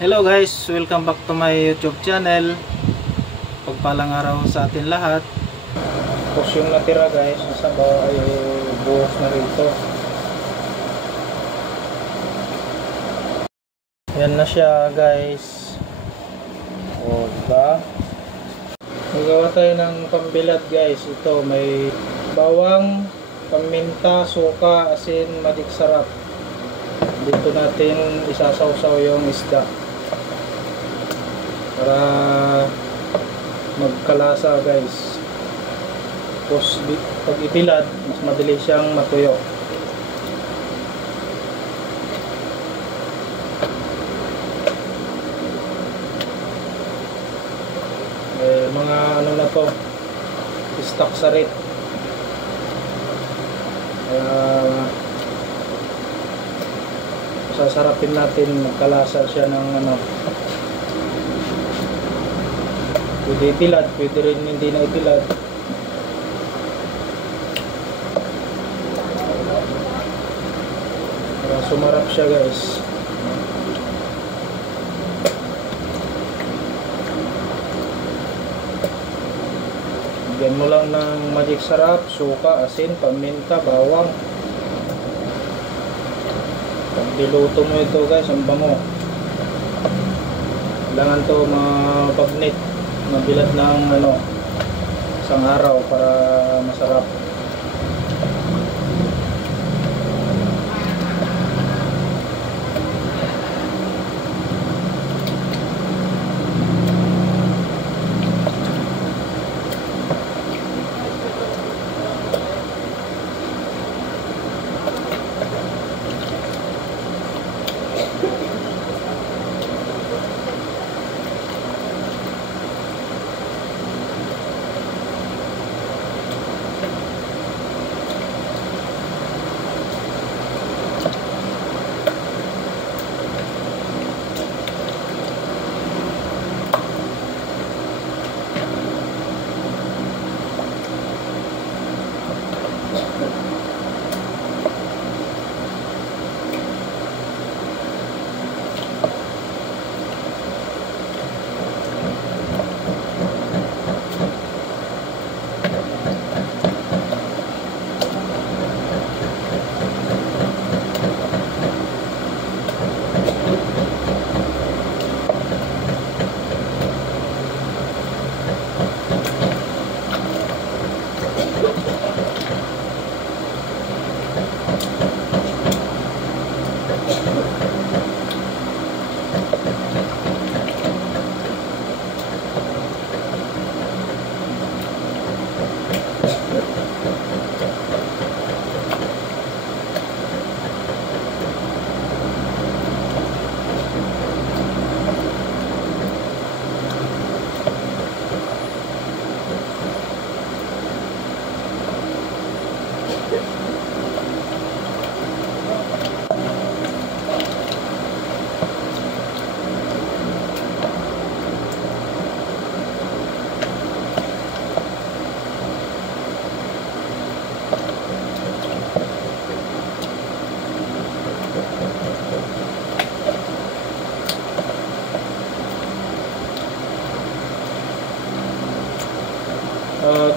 Hello guys, welcome back to my YouTube channel. Pagpalang araw sa atin lahat. Tapos yung natira guys, sa bawah ay buhos na rito. Yan na siya guys. O diba? Magawa tayo ng pambilad guys. Ito may bawang, paminta, suka, asin, magic sarap. Dito natin isasawsaw yung isda para magkalasa guys. Tapos pag ibilad, mas madali siyang matuyo. Mga ano na to, stock sa rate. Sasarapin natin, magkalasa siya ng ano. Pwede itilad, pwede rin hindi na itilad. Para sumarap siya guys. Bigyan mo lang ng magic sarap, suka, asin, paminta, bawang. Pag diluto mo ito guys, ang bango. Kailangan to mapagnit, mabilad ng ano, isang araw para masarap.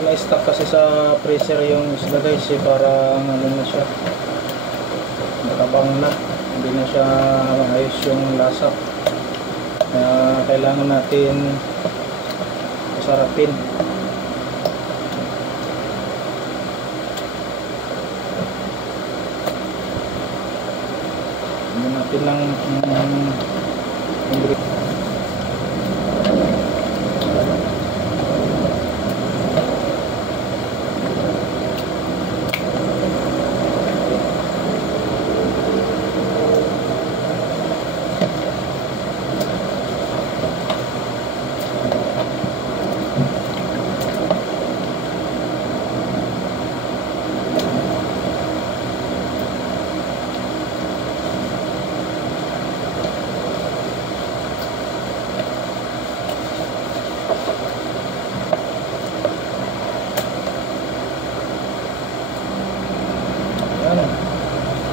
Na-stock kasi sa freezer yung isda guys parang ano na siya, nakabang na, hindi na siya ayos yung lasa. Kailangan natin masarapin. Hindi natin lang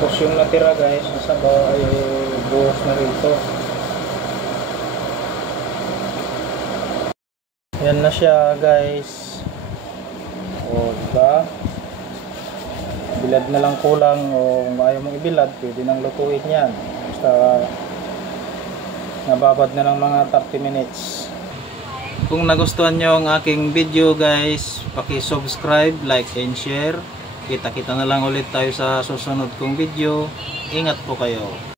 Tapos yung natira guys, sa bawah ay buhos na rito. Yan na siya guys. O diba? Bilad na lang kulang, o kung ayaw mong ibilad pwede nang lutuin yan. Basta nababad na ng mga 30 minutes. Kung nagustuhan nyo ang aking video guys, paki-subscribe, like and share. Kita-kita na lang ulit tayo sa susunod kong video. Ingat po kayo.